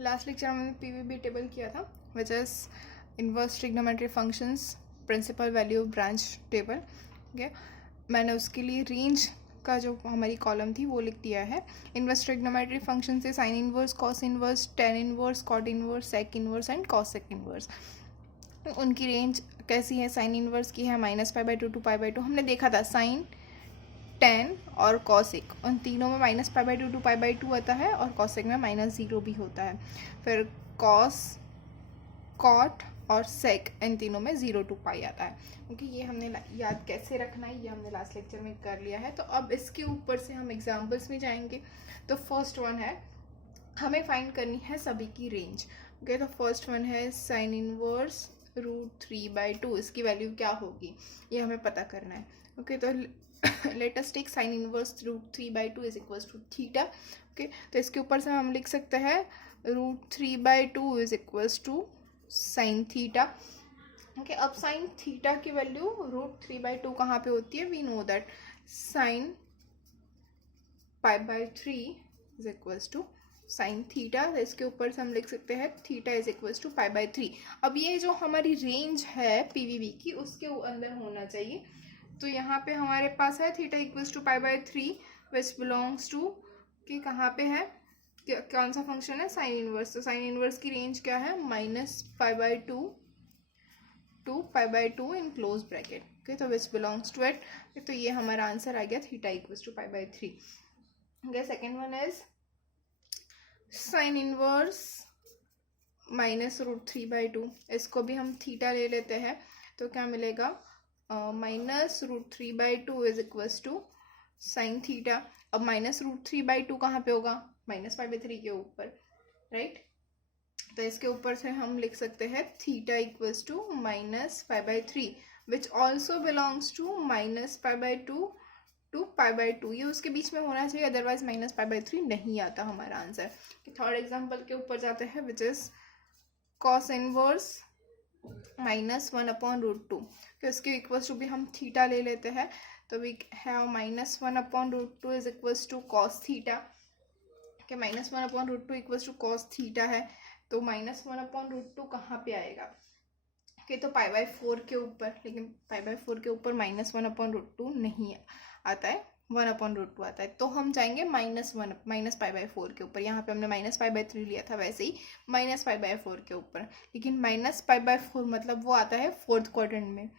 Last lecture में हमने PVB table किया था which is inverse trigonometry functions principal value branch table. ठीक है, मैंने उसके लिए रेंज का जो हमारी कॉलम थी वो लिख दिया है। इनवर्स ट्रिग्नोमेट्री फंक्शन से sine inverse, cos inverse, tan inverse, cot inverse, sec inverse and cosec inverse. उनकी रेंज कैसी है? साइन इनवर्स की है -π/2 to π/2। हमने देखा था साइन, टेन और कॉसेक, उन तीनों में -π/2 to π/2 आता है और कॉसेक में -0 भी होता है। फिर कॉस, कॉट और सेक, इन तीनों में 0 to π आता है। क्योंकि ये हमने याद कैसे रखना है ये हमने लास्ट लेक्चर में कर लिया है। तो अब इसके ऊपर से हम एग्जाम्पल्स में जाएंगे। तो फर्स्ट वन है, हमें फाइंड करनी है सभी की रेंज। ओके, तो फर्स्ट वन है साइन इनवर्स √3/2। इसकी वैल्यू क्या होगी ये हमें पता करना है। ओके, तो let us take sine inverse √3/2 is equals to theta. Okay, तो इसके ऊपर से हम लिख सकते हैं √3/2 is equals to sine theta. Okay, अब साइन थीटा की वैल्यू √3/2 कहाँ पे होती है? We know that sine π/3 is equals to sine theta. इसके ऊपर से हम लिख सकते हैं थीटा इज इक्वल्स टू π/3। अब ये जो हमारी रेंज है पीवीबी की उसके अंदर होना चाहिए। तो यहाँ पे हमारे पास है theta equals to π/3 which belongs to कि कहाँ पे है, कौन सा फंक्शन है? Sine inverse. तो साइन इनवर्स की रेंज क्या है? -π/2 to π/2 in close bracket. Okay, तो विच बिलोंग्स टू इट। तो ये हमारा आंसर आ गया theta equals to π/3। Okay, second one is sine inverse -√3/2। इसको भी हम थीटा ले लेते हैं तो क्या मिलेगा? -√3/2 is equals to sine theta. अब -√3/2 कहाँ पे होगा? -π/3 के ऊपर, राइट। तो इसके ऊपर से हम लिख सकते हैं theta equals to -π/3 which also belongs to -π/2 to π/2। ये उसके बीच में होना चाहिए, अदरवाइज -π/3 नहीं आता हमारा आंसर। थर्ड एग्जाम्पल के ऊपर जाते हैं विच इज कॉस इनवर्स -1/√2। तो इसके इक्वल्स टू भी हम थीटा ले लेते हैं। तो we have -1/√2 is equals to cos theta. कि -1/√2 इक्वल्स टू कॉस थीटा है। तो -1/√2 कहाँ पे आएगा? कि तो π/4 के ऊपर, लेकिन π/4 के ऊपर -1/√2 नहीं आता है, 1/√2 आता है। तो हम जाएंगे -π/4 के ऊपर। यहाँ पे हमने -π/3 लिया था, वैसे ही -π/4 के ऊपर। लेकिन -π/4 मतलब वो आता है फोर्थ क्वाड्रेंट में।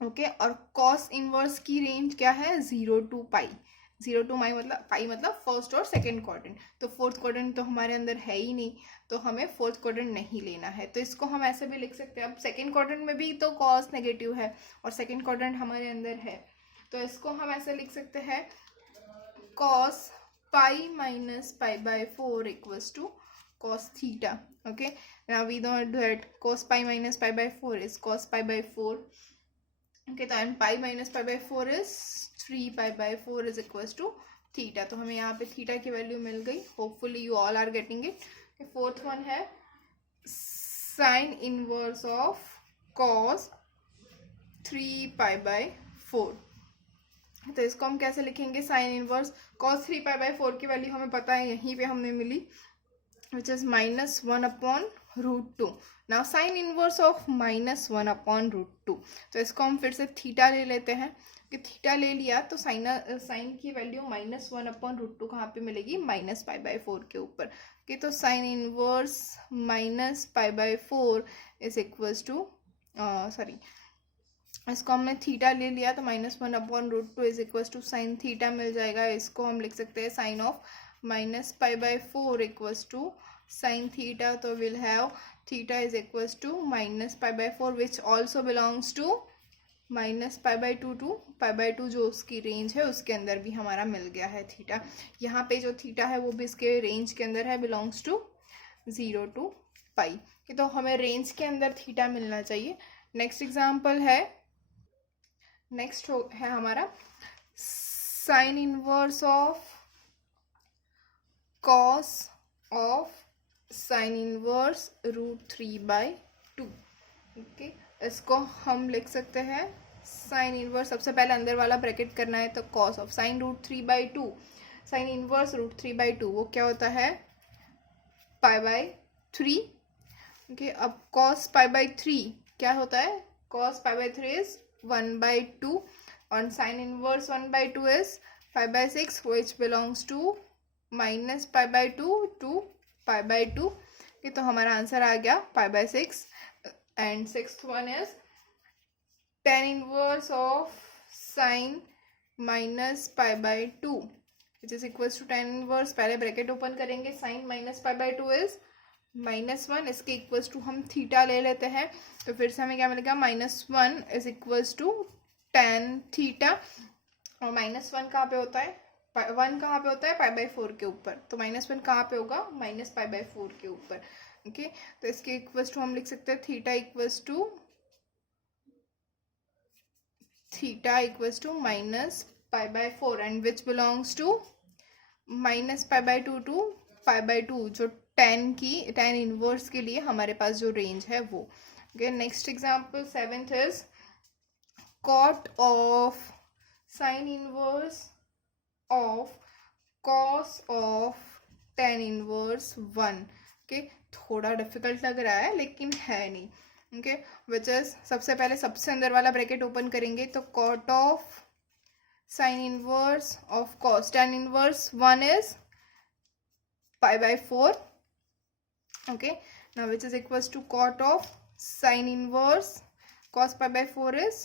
ओके, और कॉस इनवर्स की रेंज क्या है? 0 to π। 0 to पाई मतलब फर्स्ट और सेकेंड क्वाड्रेंट। तो फोर्थ क्वाड्रेंट तो हमारे अंदर है ही नहीं, तो हमें फोर्थ क्वाड्रेंट नहीं लेना है। तो इसको हम ऐसे भी लिख सकते हैं। अब सेकेंड क्वाड्रेंट में भी तो कॉस नेगेटिव है और सेकेंड क्वाड्रेंट हमारे अंदर है, तो इसको हम ऐसे लिख सकते हैं cos π - π/4 equals to cos theta. Okay, now we know that cos π - π/4 is cos π/4। Okay, तो and π - π/4 is 3π/4 is equals to theta. तो हमें यहाँ पे थीटा की वैल्यू मिल गई। Hopefully you all are getting it. Fourth one है साइन इनवर्स ऑफ cos 3π/4। तो इसको हम कैसे लिखेंगे? साइन इनवर्स cos 3π/4 की वैल्यू हमें पता है, यहीं पे हमने मिली, which is -1/√2। Now sine inverse of -1/√2, तो इसको हम फिर से थीटा ले लेते हैं। कि थीटा ले लिया तो साइन की वैल्यू -1/√2 कहाँ पे मिलेगी? -π/4 के ऊपर। कि तो sine inverse -π/4 is equals to इसको हमने थीटा ले लिया तो -1/√2 is equals to sine theta मिल जाएगा। इसको हम लिख सकते हैं sine of -π/4 equals to sine theta. तो will have theta is equals to -π/4 which also belongs to -π/2 to π/2, जो उसकी रेंज है उसके अंदर भी हमारा मिल गया है थीटा। यहाँ पे जो थीटा है वो भी इसके रेंज के अंदर है, बिलोंग्स टू 0 to π। तो हमें रेंज के अंदर थीटा मिलना चाहिए। नेक्स्ट एग्जाम्पल है, नेक्स्ट है हमारा sign inverse of cos of sine inverse √3/2। Okay, इसको हम लिख सकते हैं साइन इनवर्स, सबसे पहले अंदर वाला ब्रैकेट करना है, तो cos of sine √3/2, sign inverse √3/2 वो क्या होता है? Pi by 3. ओके, अब cos पाई बाय 3 क्या होता है? cos पाई बाय 3 इज 1/2 और sin inverse 1/2 is pi by 6 which belongs to minus pi by 2 to pi by 2. ये तो हमारा आंसर आ गया pi by 6. And sixth one is tan inverse of sin minus pi by 2 which is equals to tan inverse. पहले bracket open करेंगे. sin minus pi by 2 is -1. इसके equals to हम theta ले लेते हैं तो फिर से हमें क्या मिलेगा? -1 is equals to tan theta. और -1 कहाँ पे होता है? 1 कहाँ पे होता है? पाई बाय 4 के ऊपर. तो -1 कहाँ पे होगा? माइनस पाई बाय 4 के ऊपर. ओके, तो इसके इक्वल्स टू हम लिख सकते हैं theta equals to minus pi by 4 and which belongs to minus pi by 2 to pi by 2, जो tan इनवर्स के लिए हमारे पास जो रेंज है वो. Okay, next example 7th is cot of sine inverse of cos of tan inverse 1. Okay, थोड़ा difficult लग रहा है लेकिन है नहीं. ओके, विच इज सबसे पहले सबसे अंदर वाला ब्रैकेट ओपन करेंगे तो cot of sine inverse of cos tan inverse 1 is pi by 4. okay, now which is equals to cot of sin inverse cos pi by 4 is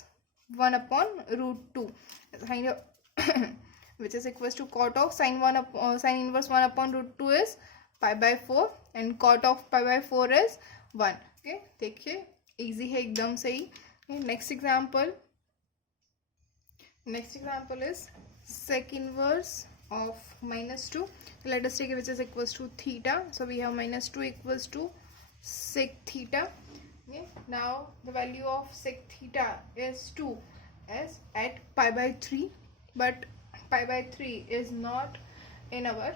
1 upon root 2 which is equals to cot of sin inverse 1 upon root 2 is pi by 4 and cot of pi by 4 is 1. okay, देखिए easy है एकदम सही. next example is sec inverse of -2. let us take it which is equals to theta. so we have -2 equals to sec theta. okay, now the value of sec theta is 2 as at pi by 3, but pi by 3 is not in our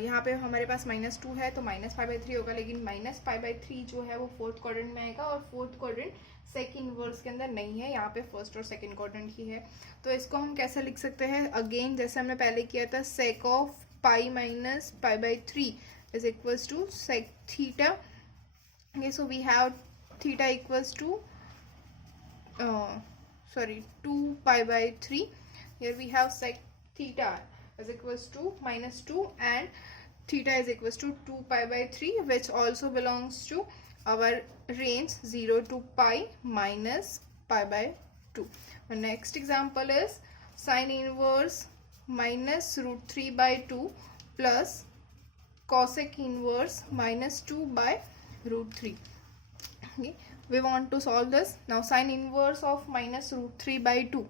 यहाँ पे हमारे पास -2 है तो minus pi by 3 होगा, लेकिन minus pi by 3 जो है वो फोर्थ क्वाड्रेंट में आएगा और फोर्थ क्वाड्रेंट सेकंड इनवर्स के अंदर नहीं है, यहाँ पे फर्स्ट और सेकंड क्वाड्रेंट ही है. तो इसको हम कैसे लिख सकते हैं? अगेन जैसे हमने पहले किया था, sec of pi minus pi by 3 is equals to sec theta. So we have theta equals to 2 pi by 3. Here we have sec theta is equals to -2 and theta is equals to 2 pi by 3, which also belongs to our range 0 to pi minus pi by 2. The next example is sin inverse minus root 3 by 2 plus cosec inverse minus 2 by root 3. okay, we want to solve this. now sin inverse of minus root 3 by 2,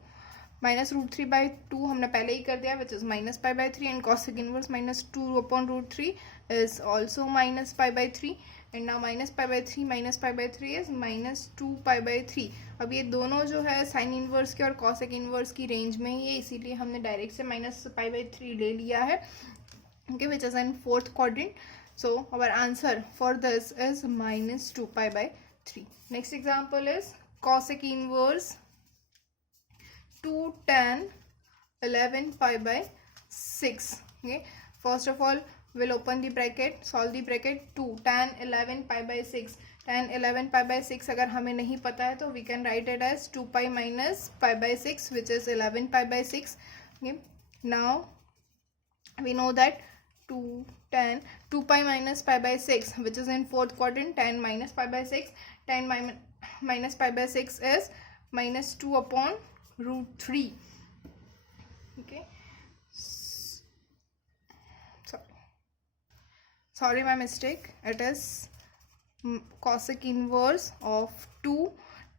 minus root 3 by 2 हमने पहले ही कर दिया, which is minus pi by 3 and cosec inverse -2 upon root 3 is also minus pi by 3 and now minus pi by 3 is -2 pi by 3. अब ये दोनों जो है साइन इनवर्स के और कॉसेक इनवर्स की रेंज में ही है, इसीलिए हमने डायरेक्ट से माइनस पाई बाई 3 ले लिया है. Okay, which is in fourth quadrant. So our answer for this is -2 pi by 3. Next example is cosec inverse 2 tan 11 pi by 6. okay, first of all we'll open the bracket, solve the bracket. 2 tan 11 pi by 6, tan 11 pi by 6 अगर हमें नहीं पता है तो we can write it as 2 pi minus pi by 6 which is 11 pi by 6. okay, now we know that 2 pi minus pi by 6 which is in fourth quadrant, tan minus pi by 6, tan minus pi by 6 is -2 upon root 3. okay, sorry my mistake, it is cosec inverse of 2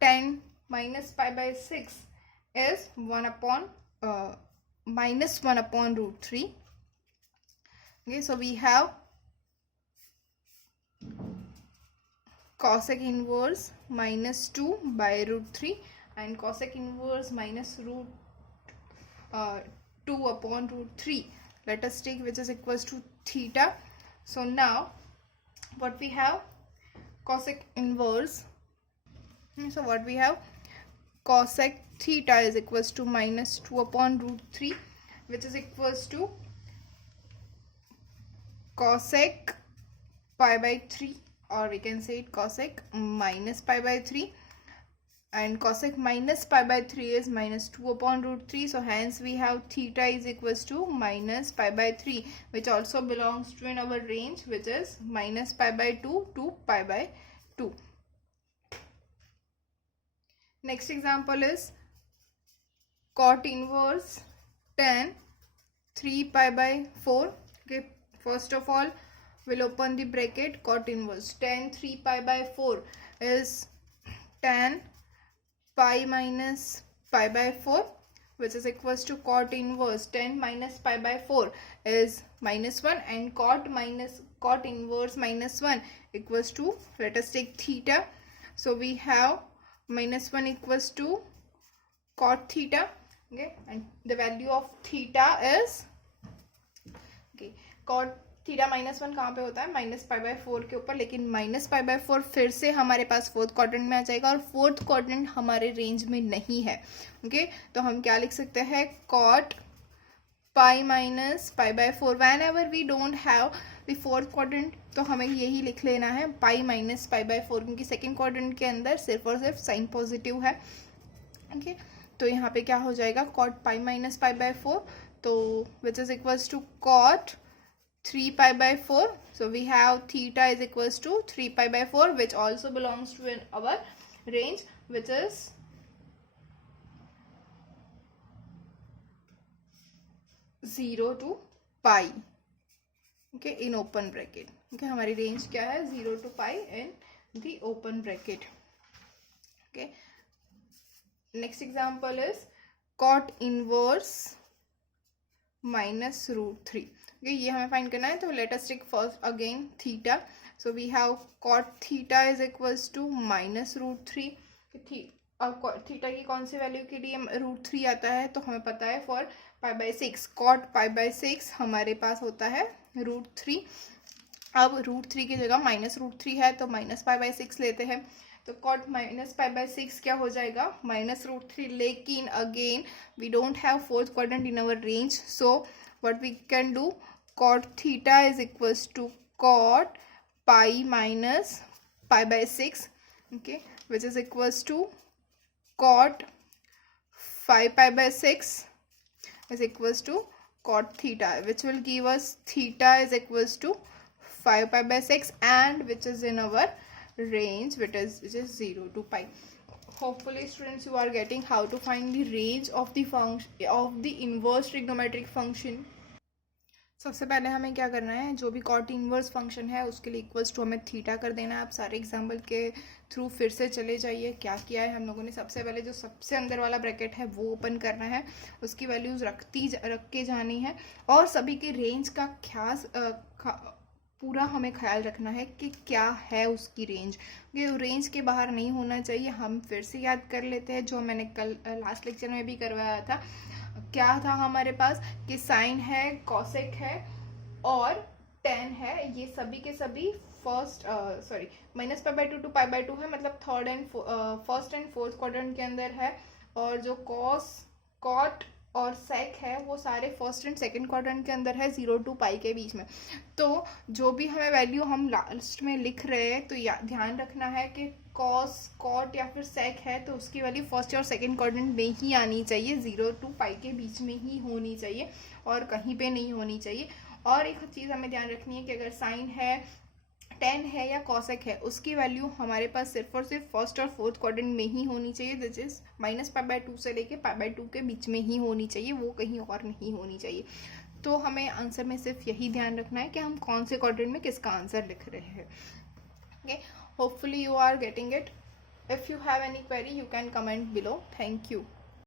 tan minus pi by 6 is 1 upon -1 upon root 3. okay, so we have cosec inverse -2 by root 3 and cosec inverse minus root 2 upon root 3. let us take which is equals to theta. so now what we have? Cosec inverse. so what we have? Cosec theta is equals to -2 upon root 3 which is equals to cosec pi by 3, or we can say it cosec minus pi by 3, and cosec minus pi by 3 is minus 2 upon root 3. So hence we have theta is equals to minus pi by 3, which also belongs to in our range, which is minus pi by 2 to pi by 2. Next example is cot inverse tan 3 pi by 4. Okay, first of all we'll open the bracket. Cot inverse tan 3 pi by 4 is tan pi minus pi by 4, which is equals to cot inverse tan minus pi by 4 is minus 1, and cot inverse minus 1 equals to, let us take theta. So we have minus 1 equals to cot theta. Okay, and the value of theta is, okay, cot theta minus 1 कहाँ पे होता है, minus pi by 4 के ऊपर, लेकिन minus pi by 4 फिर से हमारे पास फोर्थ क्वाड्रेंट में आ जाएगा, और फोर्थ क्वाड्रेंट हमारे रेंज में नहीं है. ओके, तो हम क्या लिख सकते हैं, cot pi minus pi by 4. Whenever we don't have the fourth quadrant, तो हमें यही लिख लेना है पाई माइनस पाई बाय 4, क्योंकि सेकेंड क्वाड्रेंट के अंदर सिर्फ और सिर्फ साइन पॉजिटिव है. ओके, तो यहाँ पे क्या हो जाएगा, cot pi minus pi by 4, तो which is equals to cot 3 pi by 4. So we have theta is equals to 3 pi by 4, which also belongs to in our range, which is 0 to pi. Okay, in open bracket. Okay, हमारी range क्या है, 0 to pi in the open bracket. Okay, next example is cot inverse minus root 3. ये हमें find करना है, तो let us take first again theta. So we have cot theta is equals to minus root 3. Theta की कौन सी value के लिए root 3 आता है, तो हमें पता है for pi by 6, cot pi by 6 हमारे पास होता है रूट 3. अब रूट 3 की जगह माइनस रूट 3 है, तो माइनस पाई बाय 6 लेते हैं, तो कॉट माइनस पाई बाय 6 क्या हो जाएगा, माइनस रूट 3. लेकिन again we don't have fourth quadrant in our range, so what we can do, cot theta is equals to cot pi minus pi by 6, okay, which is equals to cot 5 pi by 6 is equals to cot theta, which will give us theta is equals to 5 pi by 6, and which is in our range, which is 0 to pi. Hopefully students you are getting how to find the range of the function of the inverse trigonometric function. सबसे पहले हमें क्या करना है, जो भी cot inverse function है उसके लिए इक्वल्स टू हमें थीटा कर देना है. आप सारे एग्जाम्पल के थ्रू फिर से चले जाइए. क्या किया है हम लोगों ने, सबसे पहले जो सबसे अंदर वाला ब्रैकेट है वो ओपन करना है, उसकी वैल्यूज़ रख के जानी है, और सभी के रेंज का पूरा हमें ख्याल रखना है कि क्या है उसकी रेंज. ये रेंज के बाहर नहीं होना चाहिए. हम फिर से याद कर लेते हैं जो मैंने कल लास्ट लेक्चर में भी करवाया था. क्या था हमारे पास कि साइन है, कॉसेक है और टेन है, ये सभी के सभी minus pi by 2 to pi by 2 है, मतलब फर्स्ट एंड फोर्थ क्वाड्रेंट के अंदर है, और जो कॉट और सेक है वो सारे फर्स्ट एंड सेकंड क्वाड्रेंट के अंदर है, 0 टू पाई के बीच में. तो जो भी हमें वैल्यू हम लास्ट में लिख रहे हैं, तो ध्यान रखना है कि कॉस कॉट या फिर सेक है तो उसकी वैल्यू फर्स्ट और सेकंड क्वाड्रेंट में ही आनी चाहिए, 0 टू पाई के बीच में ही होनी चाहिए और कहीं पे नहीं होनी चाहिए. और एक चीज़ हमें ध्यान रखनी है कि अगर साइन है, टेन है या कॉसेक है, उसकी वैल्यू हमारे पास सिर्फ और सिर्फ फर्स्ट और फोर्थ क्वाड्रेंट में ही होनी चाहिए, this is minus pi by 2 से लेके पाई बाय 2 के बीच में ही होनी चाहिए, वो कहीं और नहीं होनी चाहिए. तो हमें आंसर में सिर्फ यही ध्यान रखना है कि हम कौन से क्वाड्रेंट में किसका आंसर लिख रहे हैं. Okay, hopefully you are getting it. If you have any query, you can comment below. Thank you.